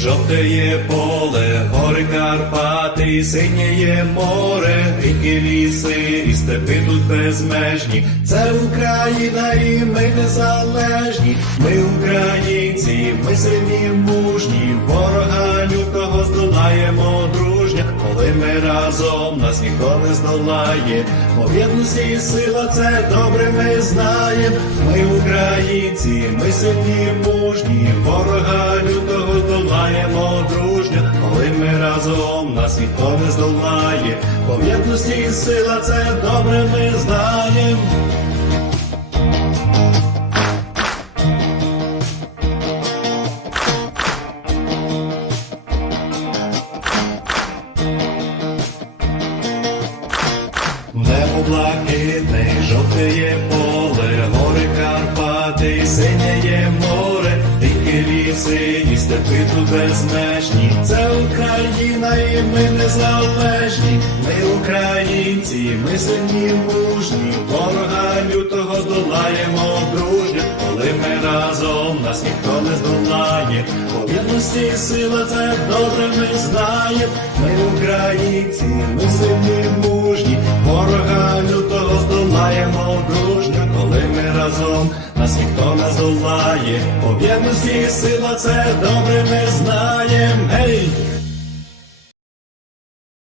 жовтеє поле, гори Карпати, синєє море, ріки ліси, і степи тут безмежні. Це Україна, і ми незалежні. Ми українці, ми сильні, мужні, ворога лютого здолаємо дружня, коли ми разом нас ніхто не здолає. Бо в єдності сила це добре ми знаємо. Ми українці, ми сильні, мужні, ворога лютого разом нас ніхто не здолає. Бо в єдності сила це добре ми знаємо. Небо блакитне, жовтеє поле, гори Карпати, синєє море, ріки ліси, і степи тут безмежні. Це Україна, і ми незалежні. Ми українці, ми сильні, мужні, ворога лютого долаємо дружньо, коли ми разом нас ніхто не здолає. По сила це добре ми знаємо. Ми українці, ми сильні, мужні, ворога лютого здолаємо дружньо, коли ми разом нас ніхто не здолає. По єдності сила це добре ми знаємо. Гей!